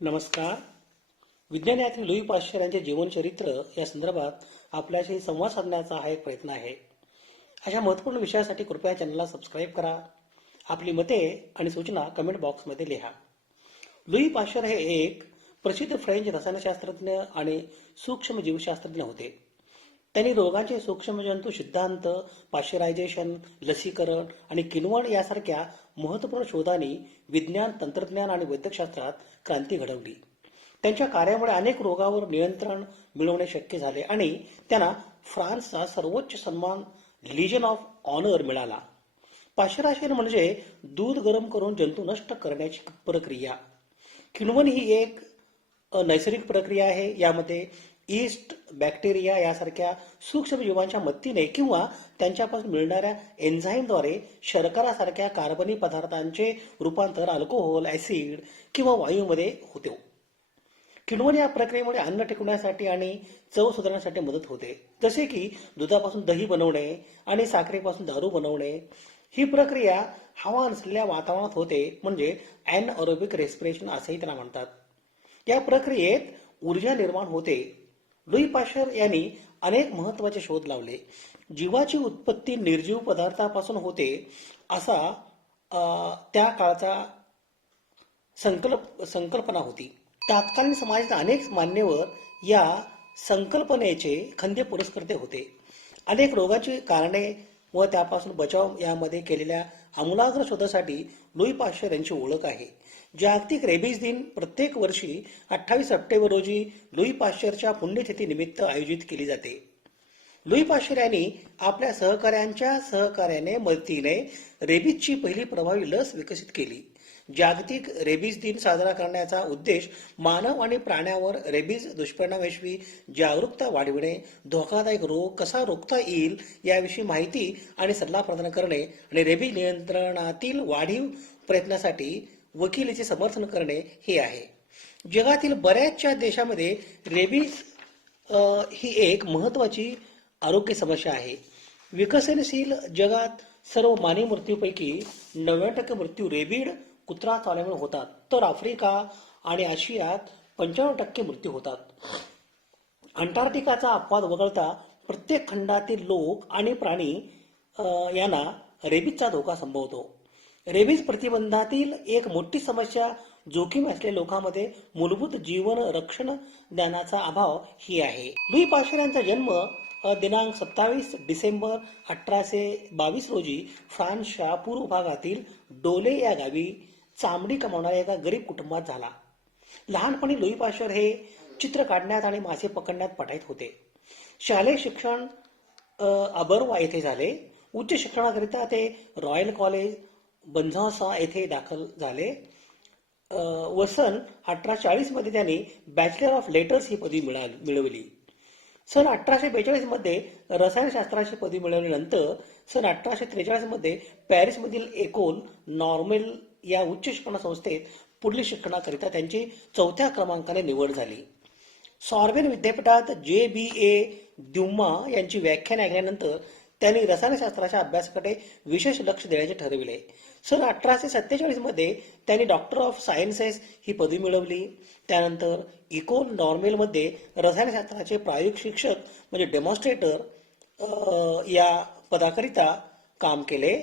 नमस्कार. विज्ञान यात्री लुई पाश्चर यांचे जीवनचरित्र या संदर्भात आपल्याशी संवाद साधण्याचा हा एक प्रयत्न आहे. अशा महत्त्वपूर्ण विषयासाठी कृपया चॅनलला सबस्क्राईब करा. आपली मते आणि सूचना कमेंट बॉक्समध्ये लिहा. लुई पाश्चर हे एक प्रसिद्ध फ्रेंच रसायनशास्त्रज्ञ आणि सूक्ष्म जीवशास्त्रज्ञ होते. त्यांनी रोगांचे सूक्ष्मजंतू सिद्धांत, पाश्चरायझेशन, लसीकरण आणि किण्वन यासारख्या महत्त्वपूर्ण शोधांनी विज्ञान, तंत्रज्ञान आणि वैद्यकशास्त्रात क्रांती घडवली. त्यांच्या कार्यामुळे अनेक रोगांवर नियंत्रण मिळवणे शक्य झाले आणि त्यांना फ्रान्सचा सर्वोच्च सन्मान लिजन ऑफ ऑनर मिळाला. पाश्चरायझेशन म्हणजे दूध गरम करून जंतू नष्ट करण्याची प्रक्रिया. किण्वन ही एक नैसर्गिक प्रक्रिया आहे. यामध्ये ईस्ट, बॅक्टेरिया यासारख्या सूक्ष्म जीवांच्या मदतीने किंवा त्यांच्यापासून मिळणाऱ्या एन्झाईमद्वारे शर्करासारख्या कार्बनी पदार्थांचे रूपांतर अल्कोहोल, ऍसिड किंवा वायूमध्ये होते. किण्वन या प्रक्रियेमुळे अन्न टिकवण्यासाठी आणि चव सुधारण्यासाठी मदत होते, जसे की दुधापासून दही बनवणे आणि साखरेपासून दारू बनवणे. ही प्रक्रिया हवा नसलेल्या वातावरणात होते, म्हणजे ॲनएरोबिक रेस्पिरेशन असेही त्यांना म्हणतात. या प्रक्रियेत ऊर्जा निर्माण होते. लुई पाश्चर यांनी अनेक महत्त्वाचे शोध लावले. जीवाची उत्पत्ती निर्जीव पदार्थापासून होते असा त्या काळचा संकल्पना होती. तत्कालीन समाजातील अनेक मान्यवर या संकल्पनेचे खंदे पुरस्कर्ते होते. अनेक रोगाची कारणे व त्यापासून बचाव यामध्ये केलेल्या आमूलाग्र शोधासाठी लुई पाश्चर यांची ओळख आहे. जागतिक रेबीज दिन प्रत्येक वर्षी 28 सप्टेंबर रोजी लुई पाश्चरच्या पुण्यतिथी निमित्त आयोजित केली जाते. लुई पाश्चर यांनी आपल्या सहकाऱ्यांच्या सहकार्याने मदतीने रेबीजची पहिली प्रभावी लस विकसित केली. जागतिक रेबीज दिन साजरा करण्याचा उद्देश मानव आणि प्राण्यांवर रेबीज दुष्परिणामांविषयी जागरूकता वाढविणे, धोकादायक रोग कसा रोखता येईल याविषयी माहिती आणि सल्ला प्रदान करणे आणि रेबीज नियंत्रणातील वाढीव प्रयत्नासाठी वकिलीचे समर्थन करणे हे आहे. जगातील बऱ्याचशा देशांमध्ये रेबीज ही एक महत्त्वाची आरोग्य समस्या आहे. विकसनशील जगात सर्व मानवी मृत्यूपैकी 90% मृत्यू रेबीड कुत्रा चावल्यामुळे होतात, तर आफ्रिका आणि आशियात 95% मृत्यू होतात. अंटार्क्टिकाचा अपवाद वगळता प्रत्येक खंडातील लोक आणि प्राणी यांना रेबीजचा धोका संभवतो. रेबीज प्रतिबंधातील एक मोठी समस्या जोखीम असलेल्या लोकांमध्ये मूलभूत जीवन रक्षण ज्ञानाचा अभाव ही आहे. लुई पाश्चर यांचा जन्म दिनांक 27 डिसेंबर 1822 रोजी फ्रान्सच्या पूर्व भागातील डोले या गावी चामडी कमावणाऱ्या एका गरीब कुटुंबात झाला. लहानपणी लुई पाश्चर हे चित्र काढण्यात आणि मासे पकडण्यात पटाईत होते. शालेय शिक्षण अबर्वा येथे झाले. उच्च शिक्षणाकरिता ते रॉयल कॉलेज बंझासा येथे दाखल झाले व सन 1840 मध्ये त्यांनी बॅचलर ऑफ लेटर्स ही पदवी मिळवली. सन 1842 मध्ये रसायनशास्त्राची पदवी मिळवल्यानंतर सन 1843 मध्ये पॅरिसमधील एकोल नॉर्मेल या उच्च शिक्षण संस्थेत पुढील शिक्षणाकरिता त्यांची 4थ्या क्रमांकाने निवड झाली. सॉर्बेन विद्यापीठात जे.बी.ए. द्युमा यांची व्याख्यान ऐकल्यानंतर त्यांनी रसायनशास्त्राच्या अभ्यासाकडे विशेष लक्ष देण्याचे ठरविले. सन 1847 मध्ये त्यांनी डॉक्टर ऑफ सायन्सेस ही पदवी मिळवली. त्यानंतर इकोल नॉर्मेलमध्ये रसायनशास्त्राचे प्रायोगिक शिक्षक म्हणजे डेमॉन्स्ट्रेटर या पदाकरिता काम केले.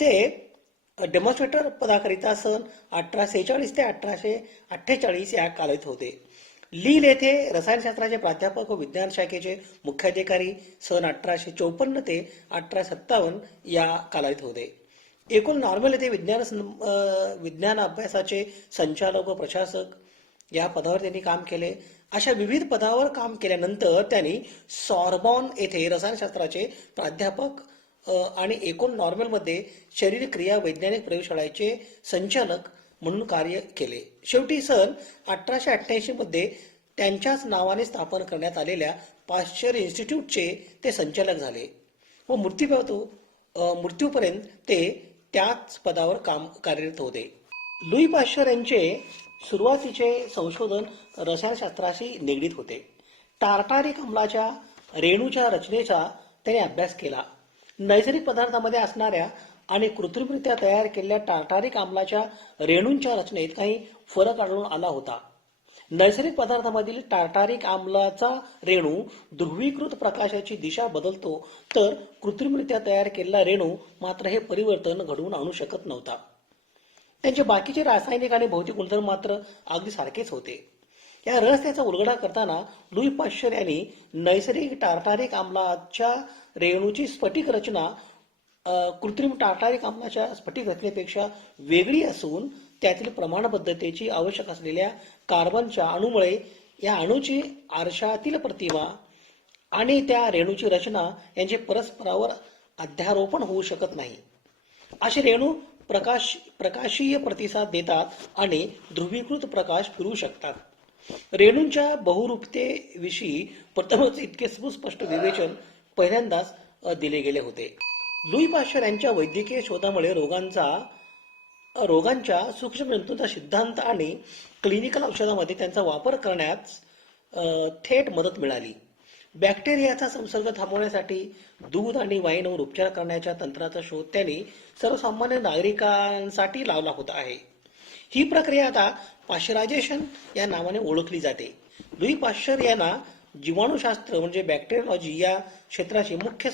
ते डेमॉन्स्ट्रेटर पदाकरिता सन 1846 ते 1848 या कालावधीत होते. लील येथे रसायनशास्त्राचे प्राध्यापक व विज्ञान शाखेचे मुख्याधिकारी सन 1854 ते 1857 या कालावधीत होते. एकूण नॉर्मल येथे विज्ञान अभ्यासाचे संचालक व प्रशासक या पदावर त्यांनी काम केले. अशा विविध पदावर काम केल्यानंतर त्यांनी सॉर्बॉन येथे रसायनशास्त्राचे प्राध्यापक आणि एकूण नॉर्मलमध्ये शरीर क्रिया वैज्ञानिक प्रयोगशाळेचे संचालक म्हणून कार्य केले. शेवटी सन 1888 मध्ये त्यांच्याच नावाने स्थापन करण्यात आलेल्या पाश्चर इन्स्टिट्यूटचे ते संचालक झाले व मृत्यूपर्यंत ते त्याच पदावर कार्यरत होते. लुई पाश्चर यांचे सुरुवातीचे संशोधन रसायनशास्त्राशी निगडीत होते. टार्टारिक अम्लाच्या रेणूच्या रचनेचा त्याने अभ्यास केला. नैसर्गिक पदार्थामध्ये असणाऱ्या आणि कृत्रिमरित्या तयार केलेल्या टार्टारिक आम्लाच्या रेणूंच्या रचनेत काही फरक आढळून आला होता. नैसर्गिक पदार्थामधील टार्टारिक आम्लाचा रेणू ध्रुवीकृत प्रकाशाची दिशा बदलतो, तर कृत्रिमरित्या तयार केलेला रेणू मात्र हे परिवर्तन घडवून आणू शकत नव्हता. त्यांचे बाकीचे रासायनिक आणि भौतिक गुणधर्म मात्र अगदी सारखेच होते. या रहस्याचा उलगडा करताना लुई पाश्चर यांनी नैसर्गिक टार्टारिक आम्लाच्या रेणूची स्फटिक रचना कृत्रिम टार्टारिक आम्लाच्या स्फटिक रचनेपेक्षा वेगळी असून त्यातील प्रमाणबद्धतेची आवश्यक असलेल्या कार्बनच्या अणूमुळे या अणूची आरशातील प्रतिमा आणि त्या रेणूची रचना यांचे परस्परावर अध्यारोपण होऊ शकत नाही. असे रेणू प्रकाशीय प्रतिसाद देतात आणि ध्रुवीकृत प्रकाश फिरवू शकतात. रेणूंच्या बहुरूपतेविषयी प्रथमच इतके सुस्पष्ट विवेचन पहिल्यांदाच दिले गेले होते. लुई पाश्चर यांच्या वैद्यकीय शोधामुळे रोगांच्या सूक्ष्मजंतूंचा सिद्धांत आणि क्लिनिकल औषधामध्ये त्यांचा वापर करण्यास थेट मदत मिळाली. बॅक्टेरियाचा संसर्ग थांबवण्यासाठी दूध आणि वाईनवर उपचार करण्याच्या तंत्राचा शोध त्यांनी सर्वसामान्य नागरिकांसाठी लावला होता आहे. ही प्रक्रिया आता पाश्चरायझेशन या नावाने ओळखली जाते. लुई पाश्चर यांना जीवाणूशास्त्र म्हणजे बॅक्टेरियोलॉजी या क्षेत्राचे मुख्य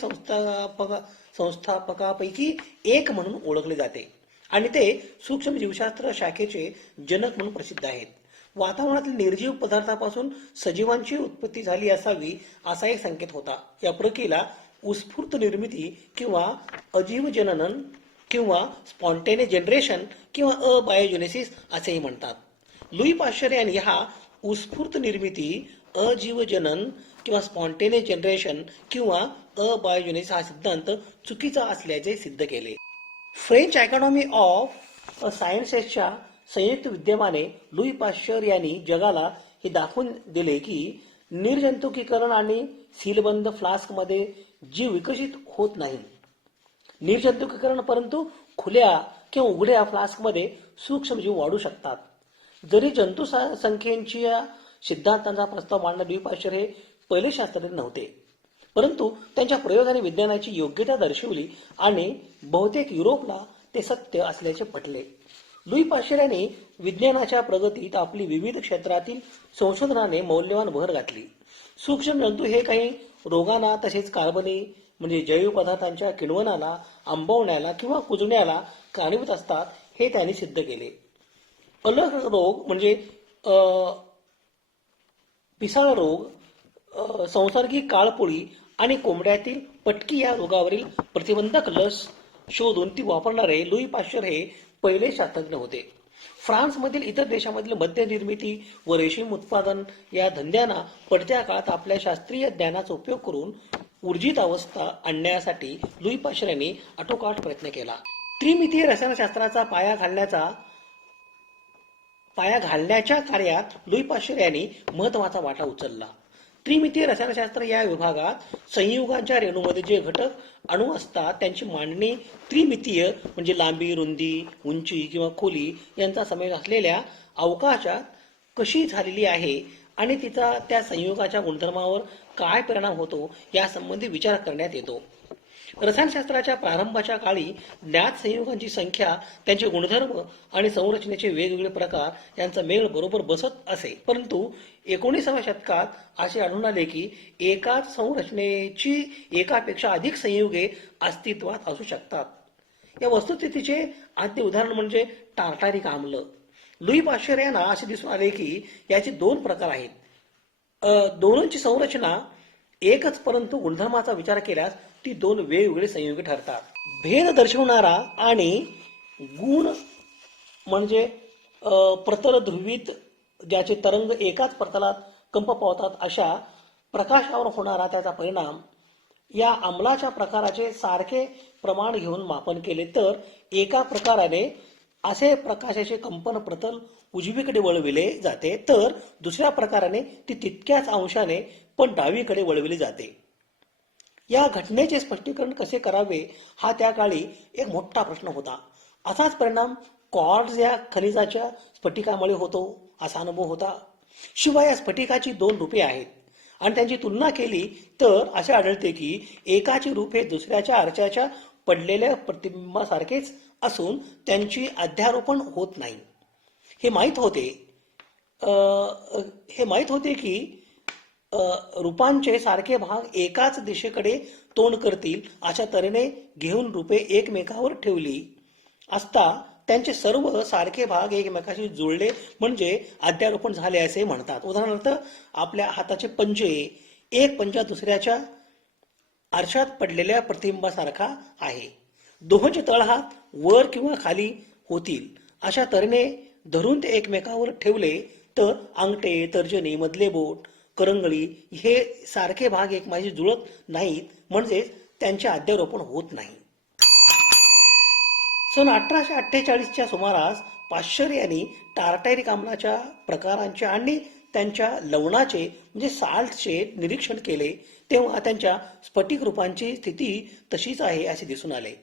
संस्थापकापैकी एक म्हणून ओळखले जाते आणि ते सूक्ष्म जीवशास्त्र शाखेचे जनक म्हणून प्रसिद्ध आहेत. वातावरणातील निर्जीव पदार्थापासून सजीवांची उत्पत्ती झाली असावी असा एक संकेत होता. या प्रक्रियेला उत्स्फूर्त निर्मिती किंवा अजीव जननन किंवा स्पॉन्टेनियस जनरेशन किंवा अबायोजेनेसिस असेही म्हणतात. लुई पाश्चर यांनी हा उत्स्फूर्त निर्मिती, अजीव जनन किंवा स्पॉन्टेनियस जनरेशन किंवा अबायोजेनेसिस हा सिद्धांत चुकीचा असल्याचे सिद्ध केले. फ्रेंच अकॅडमी ऑफ सायन्सेसच्या संयुक्त विद्यमाने लुई पाश्चर यांनी जगाला हे दाखवून दिले की निर्जंतुकीकरण आणि सीलबंद फ्लास्कमध्ये जीव विकसित होत नाही. निर्जंतुकीकरण परंतु खुल्या किंवा उघड्या फ्लास्कमध्ये सूक्ष्मजीव वाढू शकतात. जरी जंतू संख्येच्या सिद्धांतांचा प्रस्ताव मांडणारे लुई पाश्चर हे पहिले शास्त्रज्ञ नव्हते, परंतु त्यांच्या प्रयोगाने विज्ञानाची योग्यता दर्शवली आणि बहुतेक युरोपला ते सत्य असल्याचे पटले. लुई पाश्चर यांनी विज्ञानाच्या प्रगतीत आपली विविध क्षेत्रातील संशोधनाने मौल्यवान भर घातली. सूक्ष्म जंतू हे काही रोगांना तसेच कार्बनी म्हणजे जैव पदार्थांच्या किण्वनाला, आंबवण्याला किंवा कुजण्याला कारणीभूत असतात हे त्यांनी सिद्ध केले. अलग रोग म्हणजे पिसाळ रोग, संसर्गिक काळपुळी आणि कोंबड्यातील पटकी या रोगावरील प्रतिबंधक लस शोधून ती वापरणारे लुई पाश्चर हे पहिले शास्त्रज्ञ होते. फ्रान्समधील इतर देशांमधील मद्य निर्मिती व रेशीम उत्पादन या धंद्यांना पडत्या काळात आपल्या शास्त्रीय ज्ञानाचा उपयोग करून ऊर्जित अवस्था आणण्यासाठी लुई पाश्चर यांनी आटोकाट प्रयत्न केला. त्रिमितीय रसायनशास्त्राचा पाया घालण्याच्या कार्यात लुई पाश्चर यांनी महत्वाचा वाटा उचलला. त्रिमितीय रसायनशास्त्र या विभागात संयुगांच्या रेणूमध्ये जे घटक अणू असतात त्यांची मांडणी त्रिमितीय म्हणजे लांबी, रुंदी, उंची किंवा खोली यांचा समावेश असलेल्या अवकाशात कशी झालेली आहे आणि तिचा त्या संयुगाच्या गुणधर्मावर काय परिणाम होतो यासंबंधी विचार करण्यात येतो. रसायनशास्त्राच्या प्रारंभाच्या काळी ज्ञात संयुगांची संख्या, त्यांचे गुणधर्म आणि संरचनेचे वेगवेगळे प्रकार यांचा मेळ बरोबर बसत असे, परंतु 19व्या शतकात असे आढळून आले की एकाच संरचनेची एकापेक्षा अधिक संयुगे अस्तित्वात असू शकतात. या वस्तुस्थितीचे आद्य उदाहरण म्हणजे टार्टारिक आम्ल. लुई पाश्चर यांना असे दिसून आले की याचे दोन प्रकार आहेत. दोनची संरचना एकच, परंतु गुणधर्माचा विचार केल्यास ती दोन वेगवेगळे संयुगे ठरतात. भेद दर्शवणारा आणि गुण म्हणजे प्रतल ध्रुवीत ज्याचे तरंग एकाच प्रतलात कंप पावतात अशा प्रकाशावर होणारा त्याचा परिणाम या अम्लाच्या प्रकाराचे सारखे प्रमाण घेऊन मापन केले तर एका प्रकाराने असे प्रकाशाचे कंपन प्रतल उजवीकडे वळविले जाते, तर दुसऱ्या प्रकाराने ती तितक्याच अंशाने पण डावीकडे वळविली जाते. या घटनेचे स्पष्टीकरण कसे करावे हा त्या काळी एक मोठा प्रश्न होता. असाच परिणाम क्वार्ट्झ या खनिजाच्या स्फटिकामुळे होतो असा अनुभव होता. शिवाय या स्फटिकाची दोन रूपे आहेत आणि त्यांची तुलना केली तर असे आढळते की एकाचे रूप हे दुसऱ्याच्या आरशाच्या पडलेल्या प्रतिबिंबासारखेच असून त्यांची अध्यारोपण होत नाही. हे माहीत होते की रूपांचे सारखे भाग एकाच दिशेकडे तोंड करतील अशा तऱ्हेने घेऊन रूपे एकमेकावर ठेवली असता त्यांचे सर्व सारखे भाग एकमेकाशी जुळले म्हणजे अध्यारोपण झाले असे म्हणतात. उदाहरणार्थ, आपल्या हाताचे पंजे, एक पंजा दुसऱ्याच्या आरशात पडलेल्या प्रतिबिंबासारखा आहे. दोहोंचे तळहात वर किंवा खाली होतील अशा तऱ्हेने धरून ते एकमेकावर ठेवले तर अंगठे, तर्जनी, मधले बोट, करंगळी हे सारखे भाग एकमेकाशी जुळत नाहीत म्हणजेच त्यांचे अध्यारोपण होत नाही. सन 1848च्या सुमारास पाश्चर यांनी टार्टॅरिक आम्लाच्या प्रकारांचे आणि त्यांच्या लवणाचे म्हणजे साल्टचे निरीक्षण केले तेव्हा त्यांच्या स्फटिक रूपांची स्थिती तशीच आहे असे दिसून आले.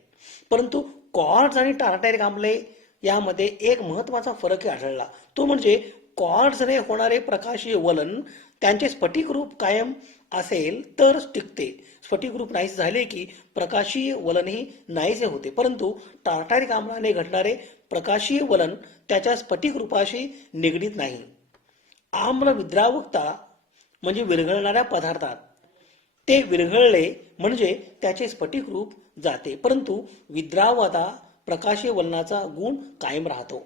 परंतु क्वार्ट्ज आणि टार्टॅरिक आम्ले यामध्ये एक महत्वाचा फरक आढळला. तो म्हणजे क्वार्ट्जने होणारे प्रकाशीय वलन त्यांचे स्फटिक रूप कायम असेल तर टिकते. स्फटिक रूप नाहीसे झाले की प्रकाशीय वलनही नाहीसे होते. परंतु टार्टॅरिक आम्लाने घडणारे प्रकाशीय वलन त्याच्या स्फटिक रूपाशी निगडीत नाही. आम्ल विद्रावकता म्हणजे विरघळणाऱ्या पदार्थात ते विरघळले म्हणजे त्याचे स्फटिक रूप जाते, परंतु विद्रावता प्रकाशीय वलनाचा गुण कायम राहतो.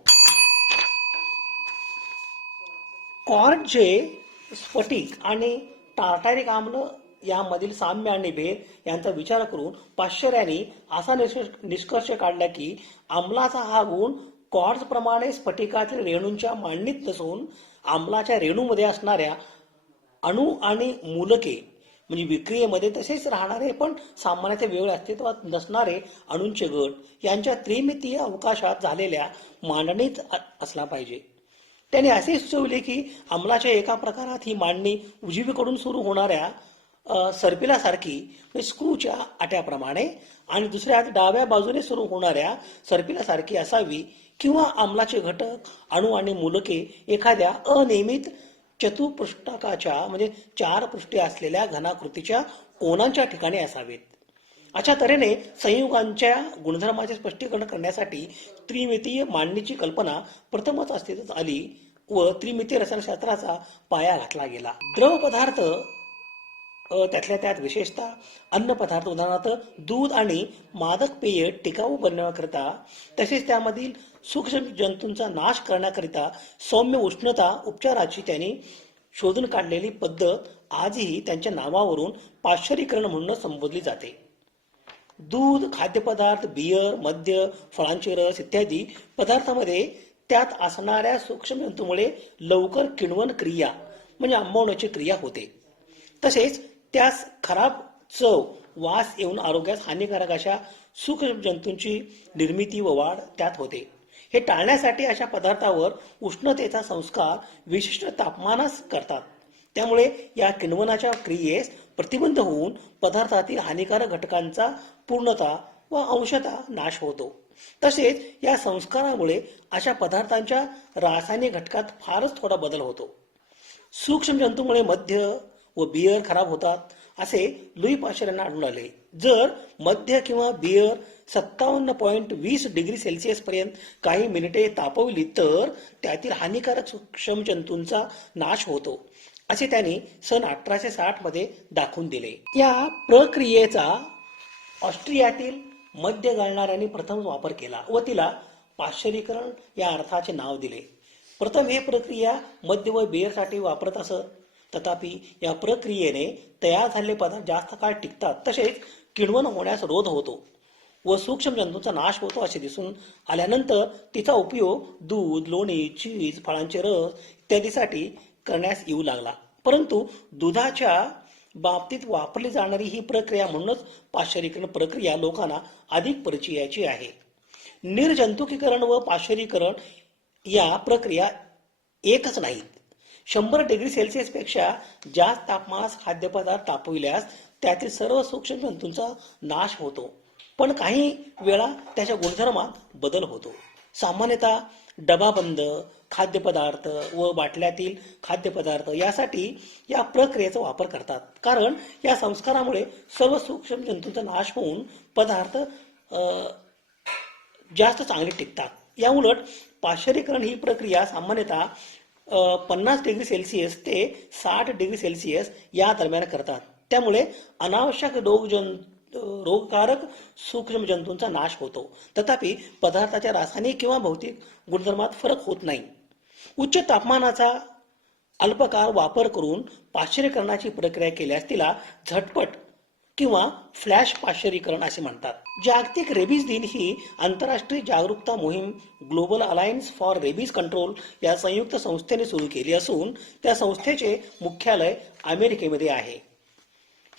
क्वार्ट्जचे स्फटिक आणि टार्टॅरिक आम्ल यामधील साम्य आणि भेद यांचा विचार करून पाश्चर यांनी असा निष्कर्ष काढला की आम्लाचा हा गुण क्वार्ट्ज प्रमाणे स्फटिकातील रेणूंच्या मांडणीत नसून आम्लाच्या रेणूमध्ये असणाऱ्या अणू आणि मूलके म्हणजे विक्रियेमध्ये तसेच राहणारे पण सामान्यतः वेगळे अस्तित्वात नसणारे अणूंचे गट यांच्या त्रिमितीय अवकाशात झालेल्या मांडणीत असला पाहिजे. त्याने असे सुचवले की आम्लाच्या एका प्रकारात ही मांडणी उजवीकडून सुरू होणाऱ्या सर्पिलासारखी म्हणजे स्क्रूच्या आट्याप्रमाणे आणि दुसऱ्यात डाव्या बाजूने सुरू होणाऱ्या सर्पिलासारखी असावी किंवा आम्लाचे घटक, अणू आणि मूलके एखाद्या अनियमित चतुपृष्ठकाच्या म्हणजे 4 पृष्ठे असलेल्या घनाकृतीच्या कोनांच्या ठिकाणी असावेत. अशा तऱ्हेने संयुगांच्या गुणधर्माचे स्पष्टीकरण करण्यासाठी त्रिमितीय मांडणीची कल्पना प्रथमच अस्तित्वात आली व त्रिमितीय रसायनशास्त्राचा पाया घातला गेला. द्रव पदार्थ त्यातल्या त्यात विशेषतः अन्न पदार्थ उदाहरणार्थ दूध आणि मादक पेय टिकाऊ बनवण्याकरिता तसेच त्यामधील सूक्ष्म जंतूंचा नाश करण्याकरिता सौम्य उष्णता उपचाराची त्यांनी शोधून काढलेली पद्धत आजही त्यांच्या नावावरून पाश्चरीकरण म्हणून संबोधली जाते. दूध, खाद्यपदार्थ, बियर, मद्य, फळांचे रस इत्यादी पदार्थामध्ये त्यात असणाऱ्या सूक्ष्म जंतूमुळे लवकर किण्वन क्रिया म्हणजे आंबवण्याची क्रिया होते. तसेच त्यास खराब चव, वास येऊन आरोग्यास हानिकारक अशा सूक्ष्म जंतूंची निर्मिती व वाढ त्यात होते. हे टाळण्यासाठी अशा पदार्थावर उष्णतेचा संस्कार विशिष्ट तापमानास करतात. त्यामुळे या किण्वनाच्या क्रियेस प्रतिबंध होऊन पदार्थातील हानिकारक घटकांचा पूर्णतः व अंशतः नाश होतो. तसेच या संस्कारामुळे अशा पदार्थांच्या रासायनिक घटकात फारच थोडा बदल होतो. सूक्ष्म जंतूमुळे मद्य व बियर खराब होतात असे लुई पाश्चर यांना आढळून आले. जर मद्य किंवा बियर 57.20 डिग्री सेल्सिअस पर्यंत काही मिनिटे तापवली तर त्यातील हानिकारक सूक्ष्म जंतूंचा नाश होतो असे त्यांनी सन 1860 मध्ये दाखवून दिले. या प्रक्रियेचा ऑस्ट्रियातील मद्य गाळणाऱ्यांनी प्रथम वापर केला व तिला पाश्चरीकरण या अर्थाचे नाव दिले. प्रथम हे प्रक्रिया मद्य व बियरसाठी वापरत असत. तथापि या प्रक्रियेने तयार झालेले पदार्थ जास्त काळ टिकतात तसेच किण्वन होण्यास रोध होतो व सूक्ष्म जंतूंचा नाश होतो असे दिसून आल्यानंतर तिचा उपयोग दूध, लोणी, चीज, फळांचे रस इत्यादीसाठी करण्यास येऊ लागला. परंतु दुधाच्या बाबतीत वापरली जाणारी ही प्रक्रिया म्हणूनच पाश्चरीकरण प्रक्रिया लोकांना अधिक परिचयाची आहे. निर्जंतुकीकरण व पाश्चरीकरण या प्रक्रिया एकच नाहीत. 100 डिग्री सेल्सिअस पेक्षा जास्त तापमानास खाद्यपदार्थ तापविल्यास त्यातील सर्व सूक्ष्म जंतूंचा नाश होतो, पण काही वेळा त्याच्या गुणधर्मात बदल होतो. सामान्यतः डबाबंद खाद्यपदार्थ व बाटल्यातील खाद्यपदार्थ यासाठी या प्रक्रियेचा वापर करतात, कारण या संस्कारामुळे सर्व सूक्ष्म जंतूंचा नाश होऊन पदार्थ जास्त चांगले टिकतात. या उलट पाश्चरीकरण ही प्रक्रिया सामान्यतः 50 डिग्री सेल्सिअस ते 60 डिग्री सेल्सिअस या दरम्यान करतात. त्यामुळे अनावश्यक रोगकारक सूक्ष्म जंतूंचा नाश होतो. तथापि पदार्थाच्या रासायनिक किंवा भौतिक गुणधर्मात फरक होत नाही. उच्च तापमानाचा अल्पकाळ वापर करून पाश्चरीकरणाची प्रक्रिया केल्यास तिला झटपट किंवा फ्लॅश पाश्चरीकरण असे म्हणतात. जागतिक रेबीज दिन ही आंतरराष्ट्रीय जागरूकता मोहीम global alliance for rabies control या संयुक्त संस्थेने सुरू केली असून त्या संस्थेचे मुख्यालय अमेरिकेमध्ये आहे.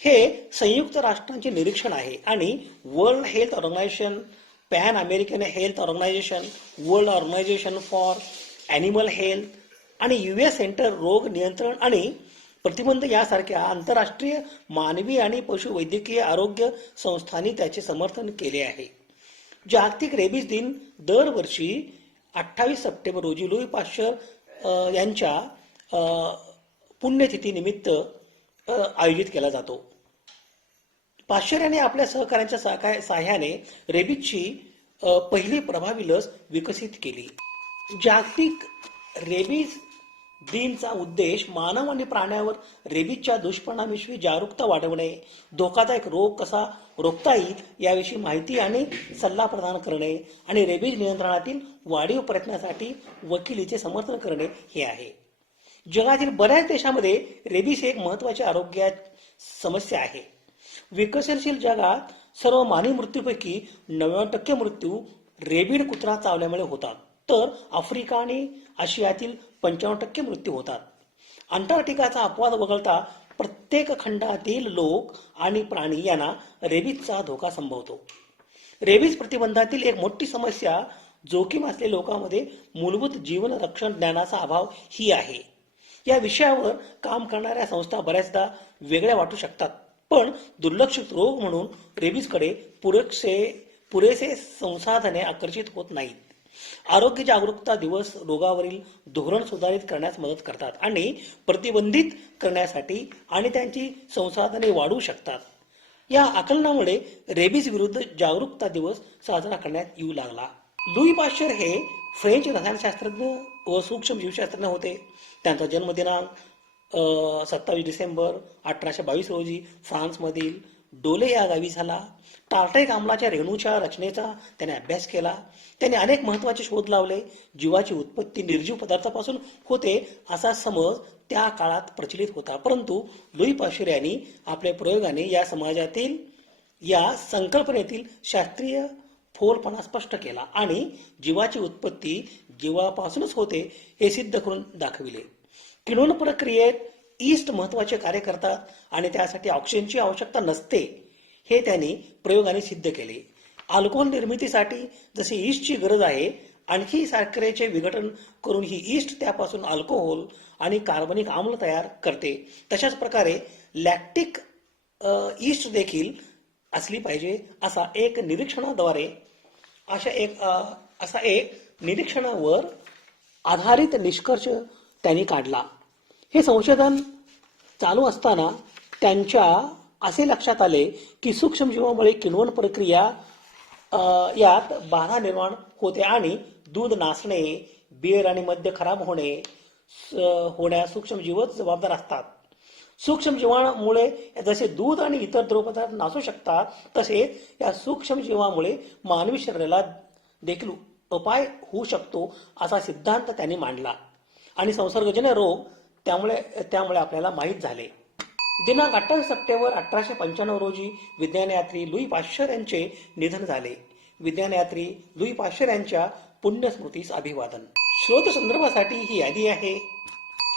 हे संयुक्त राष्ट्रांचे निरीक्षण आहे आणि world health organisation, pan American health organisation, world organisation for animal health आणि US सेंटर रोग नियंत्रण आणि प्रतिबंध यासारख्या आंतरराष्ट्रीय मानवी आणि पशुवैद्यकीय आरोग्य संस्थांनी त्याचे समर्थन केले आहे. जागतिक रेबीज दिन दरवर्षी 28 सप्टेंबर रोजी लुई पाश्चर यांच्या पुण्यतिथीनिमित्त आयोजित केला जातो. पाश्चर यांनी आपल्या सहकाऱ्यांच्या सहाय्याने रेबीजची पहिली प्रभावी लस विकसित केली. जागतिक रेबीज दिनचा उद्देश मानव आणि प्राण्यावर रेबीजच्या दुष्परिणामांविषयी जागरूकता वाढवणे, धोकादायक रोग कसा रोखता येईल याविषयी माहिती आणि सल्ला प्रदान करणे आणि रेबीज नियंत्रणातील वाढीव प्रयत्नासाठी वकिलीचे समर्थन करणे हे आहे. जगातील बऱ्याच देशांमध्ये रेबीज एक महत्त्वाची आरोग्य समस्या आहे. विकसनशील जगात सर्व मानवी मृत्यूपैकी 90% मृत्यू रेबीड कुत्रा चावल्यामुळे होतात, तर आफ्रिका आणि आशियातील 55% मृत्यू होतात. अंटार्क्टिकाचा अपवाद वगळता प्रत्येक खंडातील लोक आणि प्राणी यांना रेबीजचा धोका संभवतो. रेबीज प्रतिबंधातील एक मोठी समस्या जोखीम असलेल्या लोकांमध्ये मूलभूत जीवन रक्षण ज्ञानाचा अभाव ही आहे. या विषयावर काम करणाऱ्या संस्था बऱ्याचदा वेगळ्या वाटू शकतात, पण दुर्लक्षित रोग म्हणून रेबीजकडे पुरेसे संसाधने आकर्षित होत नाहीत. आरोग्य जागरूकता दिवस रोगावरील धोरण सुधारित करण्यास मदत करतात आणि प्रतिबंधित करण्यासाठी आणि त्यांची संसाधने वाढवू शकतात. या आकलनामुळे रेबीज विरुद्ध जागरूकता दिवस साजरा करण्यात येऊ लागला. लुई पाश्चर हे फ्रेंच रसायनशास्त्रज्ञ व सूक्ष्म जीवशास्त्रज्ञ होते. त्यांचा जन्मदिनांक 27 डिसेंबर 1822 रोजी फ्रान्समधील डोले या गावी झाला. टार्टारिक आम्लाच्या रेणूच्या रचनेचा त्याने अभ्यास केला. त्याने अनेक महत्त्वाचे शोध लावले. जीवाची उत्पत्ती निर्जीव पदार्थापासून होते असा समज त्या काळात प्रचलित होता, परंतु लुई पाश्चर यांनी आपल्या प्रयोगाने या समाजातील या संकल्पनेतील शास्त्रीय फोलपणा स्पष्ट केला आणि जीवाची उत्पत्ती जीवापासूनच होते हे सिद्ध करून दाखविले. किण्वन प्रक्रियेत ईस्ट महत्त्वाचे कार्य करतात आणि त्यासाठी ऑक्सिजनची आवश्यकता नसते हे त्यांनी प्रयोगाने सिद्ध केले. अल्कोहोल निर्मितीसाठी जशी ईस्टची गरज आहे, आणखी साखरेचे विघटन करून ही ईस्ट त्यापासून अल्कोहोल आणि कार्बनिक आम्ल तयार करते, तशाच प्रकारे लॅक्टिक ईस्ट देखील असली पाहिजे असा एक निरीक्षणावर आधारित निष्कर्ष त्यांनी काढला. हे संशोधन चालू असताना त्यांच्या असे लक्षात आले की सूक्ष्मजीवामुळे किण्वन प्रक्रिया यात बाधा निर्माण होते आणि दूध नासणे, बियर आणि मद्य खराब होण्यास सूक्ष्मजीवच जबाबदार असतात. सूक्ष्मजीवांमुळे जसे दूध आणि इतर द्रवपदार्थ नासू शकतात, तसेच या सूक्ष्मजीवांमुळे मानवी शरीराला देखील अपाय होऊ शकतो असा सिद्धांत त्यांनी मांडला आणि संसर्गजन्य रोग त्यामुळे आपल्याला माहीत झाले. दिनांक 28 सप्टेंबर 1895 रोजी विज्ञानयात्री लुई पाश्चर यांचे निधन झाले. विज्ञानयात्री लुई पाश्चर यांच्या पुण्यस्मृतीस अभिवादन. शोध संदर्भासाठी ही यादी आहे.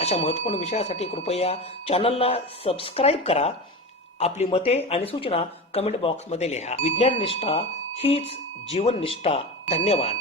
अशा महत्त्वपूर्ण विषयासाठी कृपया चॅनलला सबस्क्राईब करा. आपली मते आणि सूचना कमेंट बॉक्समध्ये लिहा. विज्ञान निष्ठा हीच जीवन निष्ठा. धन्यवाद.